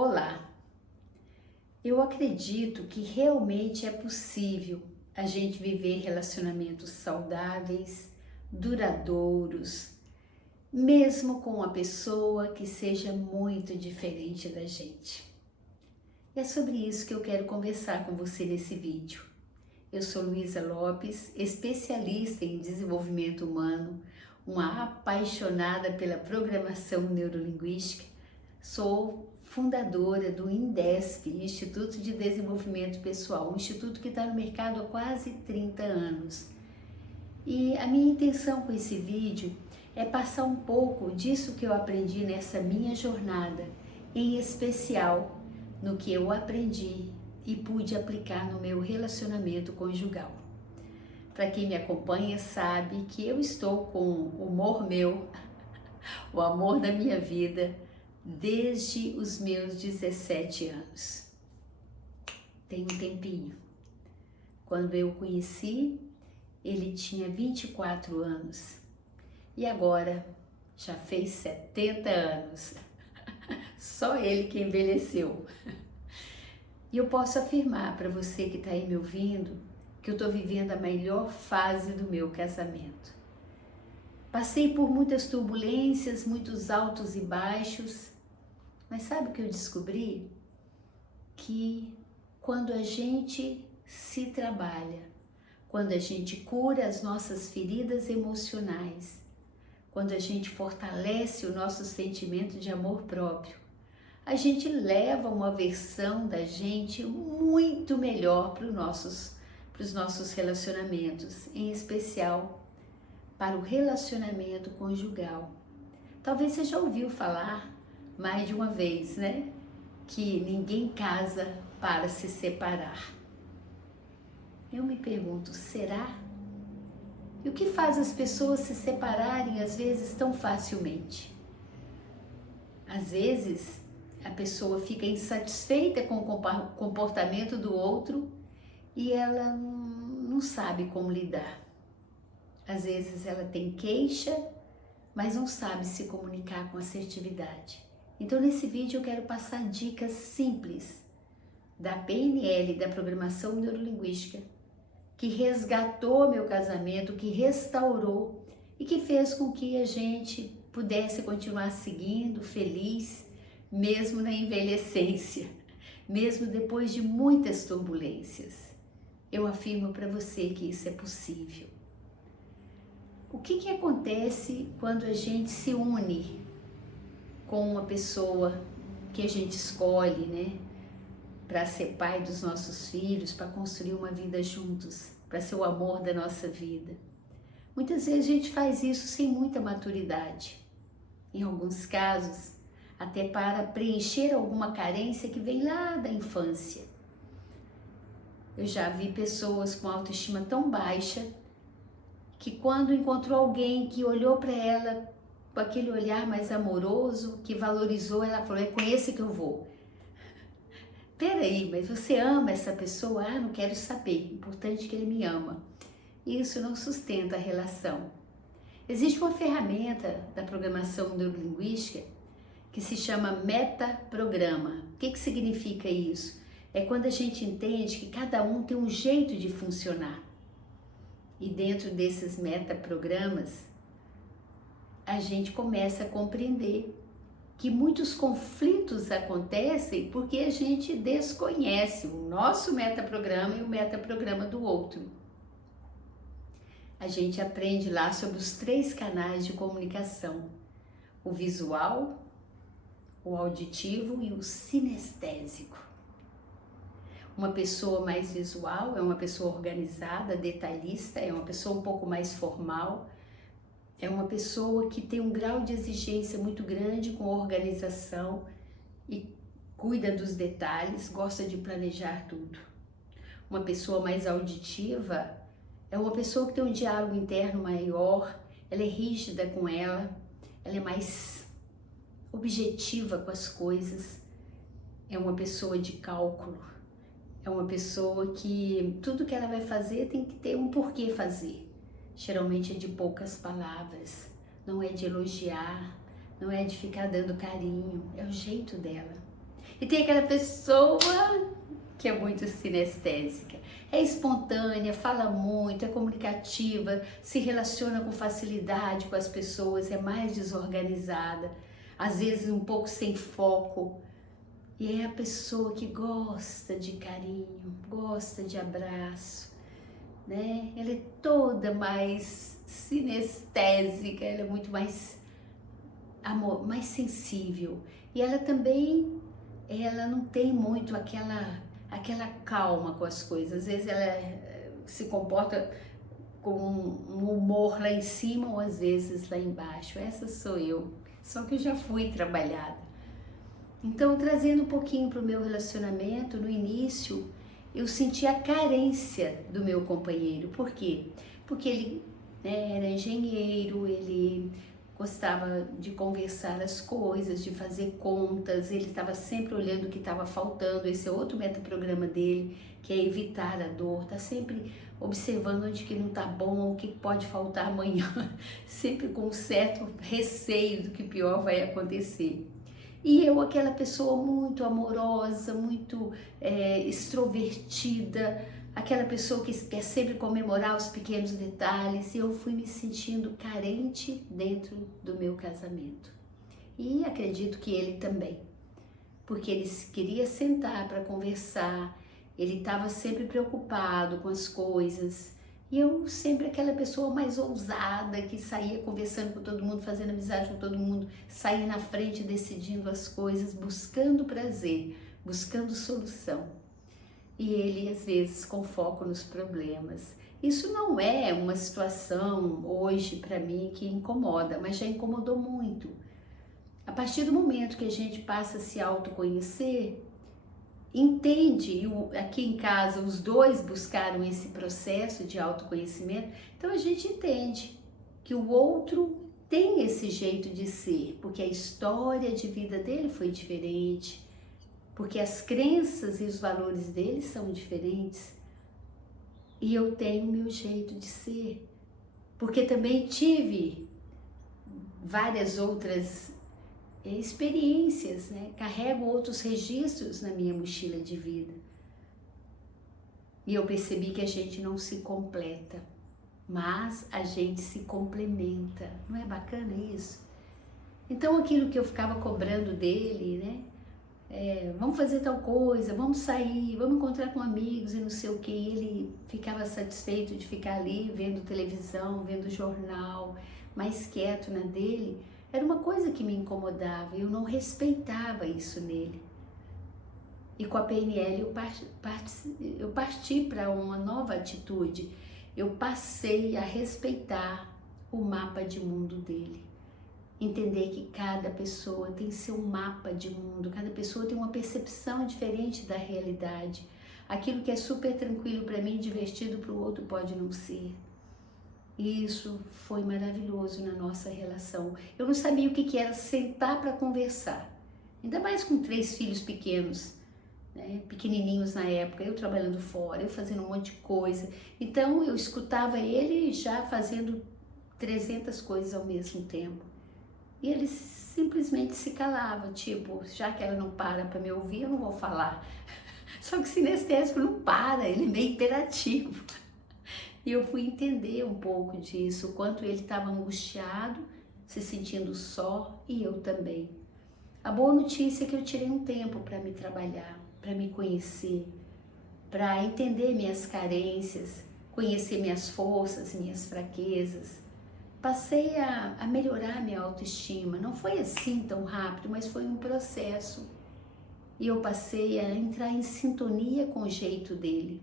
Olá, eu acredito que realmente é possível a gente viver relacionamentos saudáveis, duradouros, mesmo com uma pessoa que seja muito diferente da gente. E é sobre isso que eu quero conversar com você nesse vídeo. Eu sou Luísa Lopes, especialista em desenvolvimento humano, uma apaixonada pela programação neurolinguística. Sou fundadora do INDESP, Instituto de Desenvolvimento Pessoal, um instituto que está no mercado há quase 30 anos. E a minha intenção com esse vídeo é passar um pouco disso que eu aprendi nessa minha jornada, em especial no que eu aprendi e pude aplicar no meu relacionamento conjugal. Para quem me acompanha sabe que eu estou com o amor meu, o amor da minha vida, desde os meus 17 anos. Tem um tempinho. Quando eu o conheci, ele tinha 24 anos e agora já fez 70 anos. Só ele que envelheceu. E eu posso afirmar para você que está aí me ouvindo que eu estou vivendo a melhor fase do meu casamento. Passei por muitas turbulências, muitos altos e baixos, mas sabe o que eu descobri? Que quando a gente se trabalha, quando a gente cura as nossas feridas emocionais, quando a gente fortalece o nosso sentimento de amor próprio, a gente leva uma versão da gente muito melhor para os nossos relacionamentos, em especial para o relacionamento conjugal. Talvez você já ouviu falar mais de uma vez, né? Que ninguém casa para se separar. Eu me pergunto, será? E o que faz as pessoas se separarem às vezes tão facilmente? Às vezes a pessoa fica insatisfeita com o comportamento do outro e ela não sabe como lidar. Às vezes ela tem queixa, mas não sabe se comunicar com assertividade. Então nesse vídeo eu quero passar dicas simples da PNL, da Programação Neurolinguística, que resgatou meu casamento, que restaurou e que fez com que a gente pudesse continuar seguindo, feliz, mesmo na envelhecência, mesmo depois de muitas turbulências. Eu afirmo para você que isso é possível. O que acontece quando a gente se une com uma pessoa que a gente escolhe, né? Para ser pai dos nossos filhos, para construir uma vida juntos, para ser o amor da nossa vida. Muitas vezes a gente faz isso sem muita maturidade. Em alguns casos, até para preencher alguma carência que vem lá da infância. Eu já vi pessoas com autoestima tão baixa que quando encontrou alguém que olhou para ela com aquele olhar mais amoroso, que valorizou, ela falou, é com esse que eu vou. Peraí, mas você ama essa pessoa? Ah, não quero saber, importante que ele me ama. Isso não sustenta a relação. Existe uma ferramenta da programação neurolinguística que se chama metaprograma. O que significa isso? É quando a gente entende que cada um tem um jeito de funcionar. E dentro desses metaprogramas, a gente começa a compreender que muitos conflitos acontecem porque a gente desconhece o nosso metaprograma e o metaprograma do outro. A gente aprende lá sobre os 3 canais de comunicação: o visual, o auditivo e o sinestésico. Uma pessoa mais visual é uma pessoa organizada, detalhista, é uma pessoa um pouco mais formal, é uma pessoa que tem um grau de exigência muito grande com organização e cuida dos detalhes, gosta de planejar tudo. Uma pessoa mais auditiva é uma pessoa que tem um diálogo interno maior, ela é rígida com ela é mais objetiva com as coisas, é uma pessoa de cálculo. É uma pessoa que tudo que ela vai fazer tem que ter um porquê fazer. Geralmente é de poucas palavras, não é de elogiar, não é de ficar dando carinho, é o jeito dela. E tem aquela pessoa que é muito sinestésica. É espontânea, fala muito, é comunicativa, se relaciona com facilidade com as pessoas, é mais desorganizada, às vezes um pouco sem foco. E é a pessoa que gosta de carinho, gosta de abraço, né? Ela é toda mais sinestésica, ela é muito mais amor, mais sensível. E ela também, ela não tem muito aquela calma com as coisas. Às vezes ela se comporta com um humor lá em cima ou às vezes lá embaixo. Essa sou eu, só que eu já fui trabalhada. Então, trazendo um pouquinho para o meu relacionamento, no início eu senti a carência do meu companheiro. Por quê? Porque ele, né, era engenheiro, ele gostava de conversar as coisas, de fazer contas, ele estava sempre olhando o que estava faltando. Esse é outro metaprograma dele, que é evitar a dor, está sempre observando onde que não está bom, o que pode faltar amanhã, sempre com um certo receio do que pior vai acontecer. E eu, aquela pessoa muito amorosa, muito extrovertida, aquela pessoa que quer sempre comemorar os pequenos detalhes, e eu fui me sentindo carente dentro do meu casamento. E acredito que ele também, porque ele queria sentar para conversar, ele estava sempre preocupado com as coisas, e eu sempre aquela pessoa mais ousada, que saía conversando com todo mundo, fazendo amizade com todo mundo, saía na frente decidindo as coisas, buscando prazer, buscando solução. E ele às vezes com foco nos problemas. Isso não é uma situação hoje para mim que incomoda, mas já incomodou muito. A partir do momento que a gente passa a se autoconhecer, entende, aqui em casa os dois buscaram esse processo de autoconhecimento, então a gente entende que o outro tem esse jeito de ser, porque a história de vida dele foi diferente, porque as crenças e os valores dele são diferentes, e eu tenho o meu jeito de ser, porque também tive várias outras experiências, né? Carrego outros registros na minha mochila de vida. E eu percebi que a gente não se completa, mas a gente se complementa. Não é bacana isso? Então aquilo que eu ficava cobrando dele, né? Vamos fazer tal coisa, vamos sair, vamos encontrar com amigos e não sei o que. Ele ficava satisfeito de ficar ali vendo televisão, vendo jornal, mais quieto na dele. Era uma coisa que me incomodava, eu não respeitava isso nele. E com a PNL eu parti para uma nova atitude. Eu passei a respeitar o mapa de mundo dele. Entender que cada pessoa tem seu mapa de mundo, cada pessoa tem uma percepção diferente da realidade. Aquilo que é super tranquilo para mim, divertido para o outro, pode não ser. E isso foi maravilhoso na nossa relação. Eu não sabia o que era sentar para conversar, ainda mais com 3 filhos pequenos, né? Pequenininhos na época, eu trabalhando fora, eu fazendo um monte de coisa. Então eu escutava ele já fazendo 300 coisas ao mesmo tempo. E ele simplesmente se calava, tipo, já que ela não para me ouvir, eu não vou falar. Só que o sinestésico não para, ele é meio imperativo. E eu fui entender um pouco disso, o quanto ele estava angustiado, se sentindo só, e eu também. A boa notícia é que eu tirei um tempo para me trabalhar, para me conhecer, para entender minhas carências, conhecer minhas forças, minhas fraquezas. Passei a melhorar minha autoestima. Não foi assim tão rápido, mas foi um processo. E eu passei a entrar em sintonia com o jeito dele.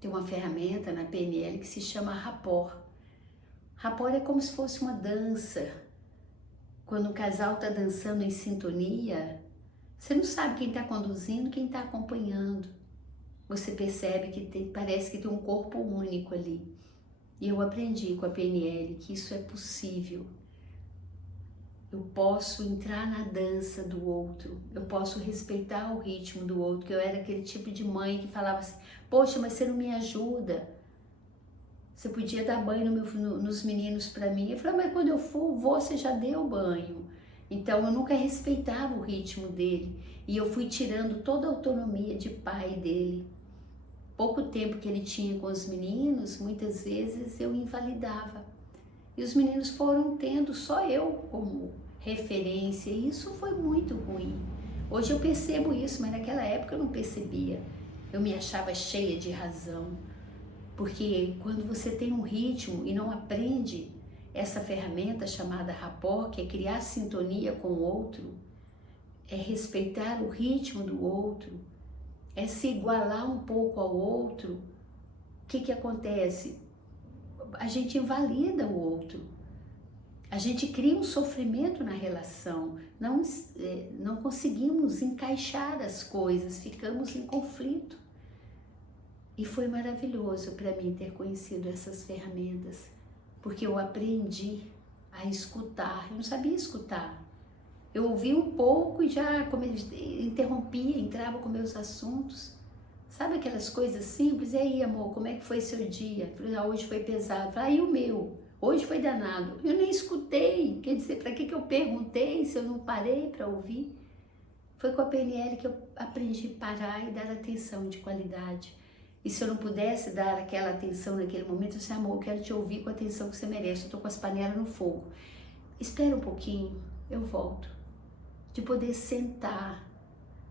Tem uma ferramenta na PNL que se chama Rapport. Rapport é como se fosse uma dança. Quando o casal está dançando em sintonia, você não sabe quem está conduzindo, quem está acompanhando. Você percebe que parece que tem um corpo único ali. E eu aprendi com a PNL que isso é possível. Eu posso entrar na dança do outro, eu posso respeitar o ritmo do outro, que eu era aquele tipo de mãe que falava assim, poxa, mas você não me ajuda, você podia dar banho nos meninos para mim. Eu falei, mas quando eu for, você já deu banho. Então eu nunca respeitava o ritmo dele e eu fui tirando toda a autonomia de pai dele. Pouco tempo que ele tinha com os meninos, muitas vezes eu invalidava. E os meninos foram tendo só eu como referência, e isso foi muito ruim. Hoje eu percebo isso, mas naquela época eu não percebia. Eu me achava cheia de razão, porque quando você tem um ritmo e não aprende essa ferramenta chamada rapport, que é criar sintonia com o outro, é respeitar o ritmo do outro, é se igualar um pouco ao outro, o que acontece? A gente invalida o outro, a gente cria um sofrimento na relação, não conseguimos encaixar as coisas, ficamos em conflito. E foi maravilhoso para mim ter conhecido essas ferramentas, porque eu aprendi a escutar. Eu não sabia escutar. Eu ouvia um pouco e já interrompia, entrava com meus assuntos. Sabe aquelas coisas simples? E aí, amor, como é que foi seu dia? Hoje foi pesado. E o meu? Hoje foi danado. Eu nem escutei. Quer dizer, para que eu perguntei se eu não parei para ouvir? Foi com a PNL que eu aprendi a parar e dar atenção de qualidade. E se eu não pudesse dar aquela atenção naquele momento, eu disse, amor, eu quero te ouvir com a atenção que você merece. Eu estou com as panelas no fogo. Espera um pouquinho, eu volto. De poder sentar,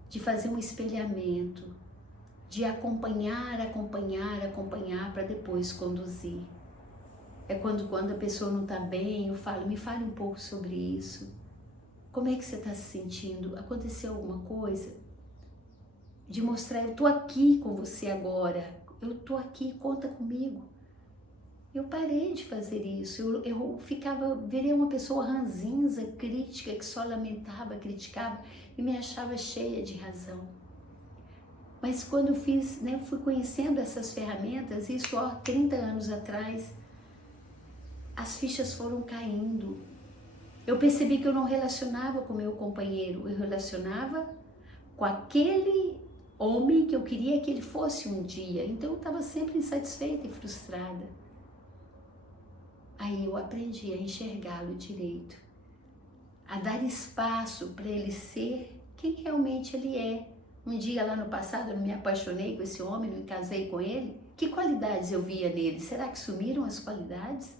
de fazer um espelhamento, de acompanhar para depois conduzir. É quando a pessoa não está bem, eu falo, me fale um pouco sobre isso. Como é que você está se sentindo? Aconteceu alguma coisa? De mostrar, eu estou aqui com você agora, eu estou aqui, conta comigo. Eu parei de fazer isso, eu virei uma pessoa ranzinza, crítica, que só lamentava, criticava e me achava cheia de razão. Mas quando eu fui conhecendo essas ferramentas, isso 30 anos atrás, as fichas foram caindo. Eu percebi que eu não relacionava com meu companheiro, eu relacionava com aquele homem que eu queria que ele fosse um dia. Então eu estava sempre insatisfeita e frustrada. Aí eu aprendi a enxergá-lo direito, a dar espaço para ele ser quem realmente ele é. Um dia lá no passado eu não me apaixonei com esse homem, não me casei com ele. Que qualidades eu via nele? Será que sumiram as qualidades?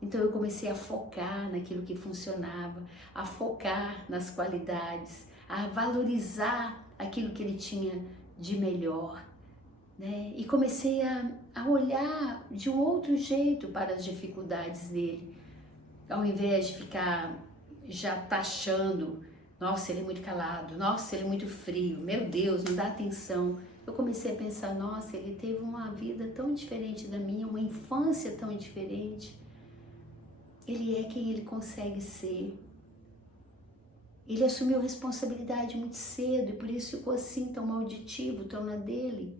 Então eu comecei a focar naquilo que funcionava, a focar nas qualidades, a valorizar aquilo que ele tinha de melhor, né? E comecei a olhar de um outro jeito para as dificuldades dele, ao invés de ficar já taxando, nossa, ele é muito calado, nossa, ele é muito frio, meu Deus, não dá atenção. Eu comecei a pensar, nossa, ele teve uma vida tão diferente da minha, uma infância tão diferente. Ele é quem ele consegue ser. Ele assumiu responsabilidade muito cedo e por isso ficou assim tão auditivo, tão na dele.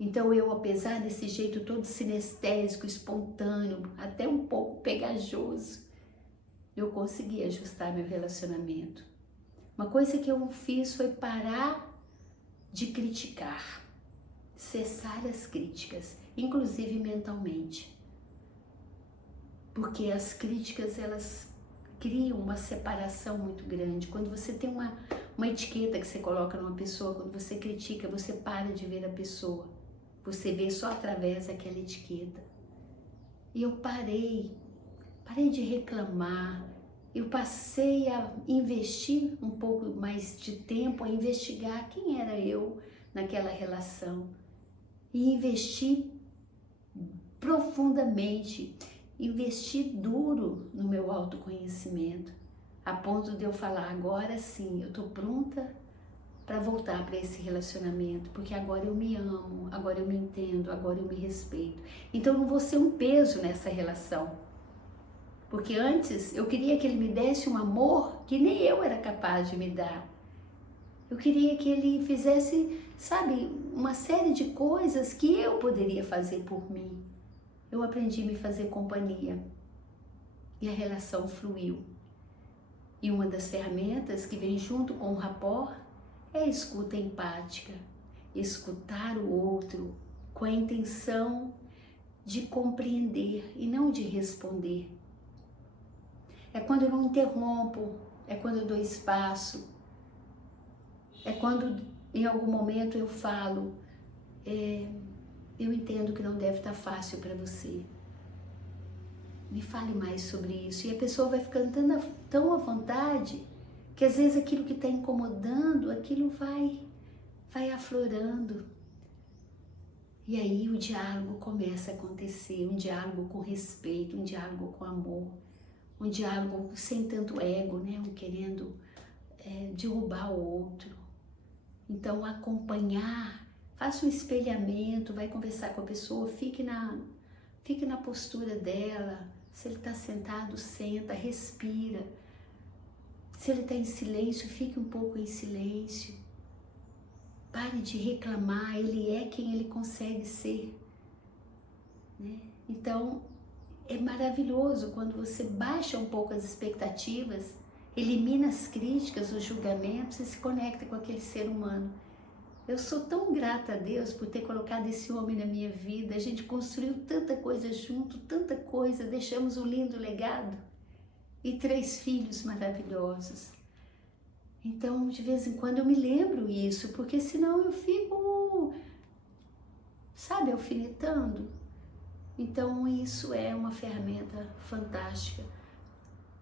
Então eu, apesar desse jeito todo sinestésico, espontâneo, até um pouco pegajoso, eu consegui ajustar meu relacionamento. Uma coisa que eu fiz foi parar de criticar, cessar as críticas, inclusive mentalmente. Porque as críticas, elas criam uma separação muito grande. Quando você tem uma etiqueta que você coloca numa pessoa, quando você critica, você para de ver a pessoa. Você vê só através daquela etiqueta. E eu parei de reclamar. Eu passei a investir um pouco mais de tempo, a investigar quem era eu naquela relação. E investir profundamente, investir duro no meu autoconhecimento, a ponto de eu falar, agora sim, eu tô pronta para voltar para esse relacionamento, porque agora eu me amo, agora eu me entendo, agora eu me respeito. Então eu não vou ser um peso nessa relação, porque antes eu queria que ele me desse um amor que nem eu era capaz de me dar. Eu queria que ele fizesse, sabe, uma série de coisas que eu poderia fazer por mim. Eu aprendi a me fazer companhia e a relação fluiu. E uma das ferramentas que vem junto com o rapport é a escuta empática, escutar o outro com a intenção de compreender e não de responder. é quando eu não interrompo, é quando eu dou espaço, é quando em algum momento eu falo, eu entendo que não deve estar fácil para você. Me fale mais sobre isso. E a pessoa vai ficando tão à vontade que às vezes aquilo que está incomodando, aquilo vai aflorando. E aí o diálogo começa a acontecer, um diálogo com respeito, um diálogo com amor, um diálogo sem tanto ego, né? Um querendo derrubar o outro. Então acompanhar, faça um espelhamento, vai conversar com a pessoa, fique na postura dela. Se ele está sentado, senta, respira. Se ele está em silêncio, fique um pouco em silêncio. Pare de reclamar, ele é quem ele consegue ser, né? Então, é maravilhoso quando você baixa um pouco as expectativas, elimina as críticas, os julgamentos e se conecta com aquele ser humano. Eu sou tão grata a Deus por ter colocado esse homem na minha vida. A gente construiu tanta coisa junto, tanta coisa, deixamos um lindo legado e 3 filhos maravilhosos. Então, de vez em quando eu me lembro isso, porque senão eu fico, sabe, alfinetando. Então, isso é uma ferramenta fantástica.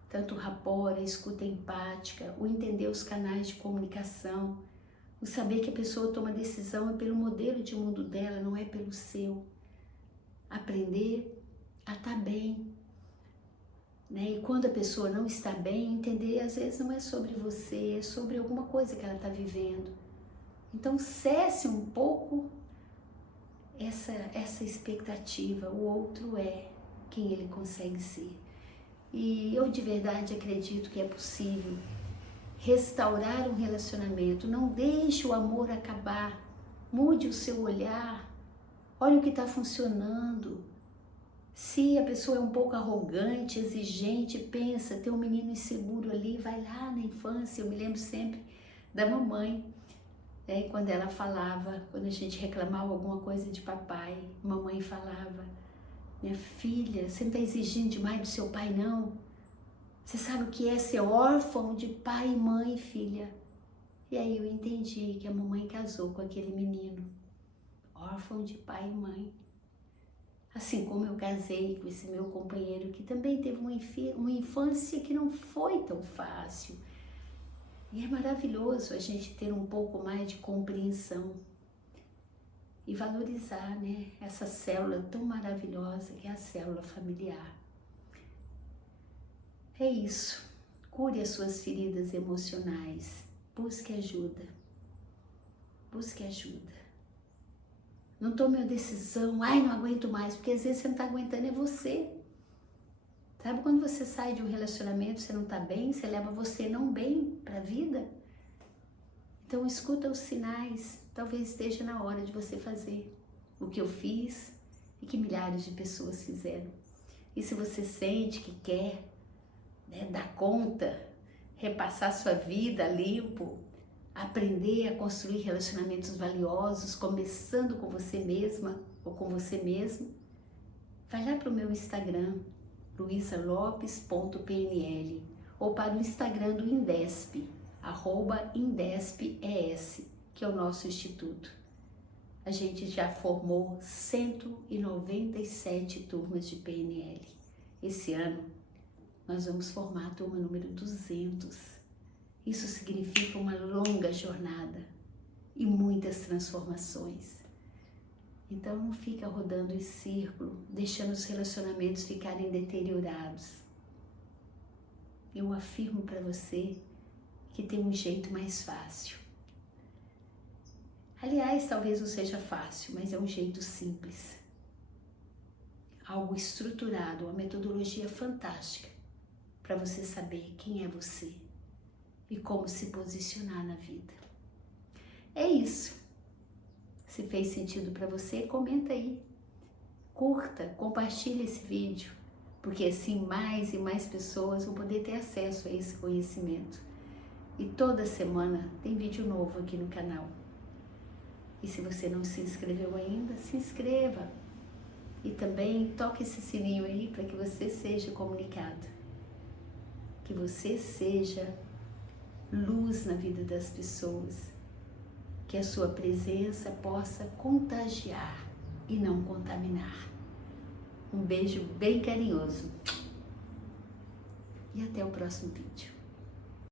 Tanto o rapport, a escuta empática, o entender os canais de comunicação, o saber que a pessoa toma decisão é pelo modelo de mundo dela, não é pelo seu. Aprender a estar bem, né? E quando a pessoa não está bem, entender às vezes não é sobre você, é sobre alguma coisa que ela está vivendo. Então cesse um pouco essa expectativa, o outro é quem ele consegue ser. E eu de verdade acredito que é possível restaurar um relacionamento. Não deixe o amor acabar, mude o seu olhar, olhe o que está funcionando. Se a pessoa é um pouco arrogante, exigente, pensa, tem um menino inseguro ali, vai lá na infância. Eu me lembro sempre da mamãe, né, quando ela falava, quando a gente reclamava alguma coisa de papai, mamãe falava, minha filha, você não está exigindo demais do seu pai não? Você sabe o que é ser órfão de pai e mãe, filha? E aí eu entendi que a mamãe casou com aquele menino, órfão de pai e mãe. Assim como eu casei com esse meu companheiro que também teve uma infância que não foi tão fácil. E é maravilhoso a gente ter um pouco mais de compreensão e valorizar, né, essa célula tão maravilhosa que é a célula familiar. É isso. Cure as suas feridas emocionais. Busque ajuda. Busque ajuda. Não tome uma decisão, ai, não aguento mais, porque às vezes você não está aguentando, é você. Sabe quando você sai de um relacionamento, você não está bem, você leva você não bem para a vida? Então escuta os sinais, talvez esteja na hora de você fazer o que eu fiz e que milhares de pessoas fizeram. E se você sente que quer, né, dar conta, repassar sua vida limpo, aprender a construir relacionamentos valiosos, começando com você mesma ou com você mesmo, vai lá para o meu Instagram, luisalopes.pnl, ou para o Instagram do Indesp, @indespes, que é o nosso instituto. A gente já formou 197 turmas de PNL. Esse ano nós vamos formar a turma número 200. Isso significa uma longa jornada e muitas transformações. Então não fica rodando em círculo, deixando os relacionamentos ficarem deteriorados. Eu afirmo para você que tem um jeito mais fácil. Aliás, talvez não seja fácil, mas é um jeito simples. Algo estruturado, uma metodologia fantástica para você saber quem é você e como se posicionar na vida. É isso. Se fez sentido para você, comenta aí. Curta, compartilhe esse vídeo, porque assim mais e mais pessoas vão poder ter acesso a esse conhecimento. E toda semana tem vídeo novo aqui no canal. E se você não se inscreveu ainda, se inscreva. E também toque esse sininho aí para que você seja comunicado. que você seja luz na vida das pessoas, que a sua presença possa contagiar e não contaminar. Um beijo bem carinhoso e até o próximo vídeo.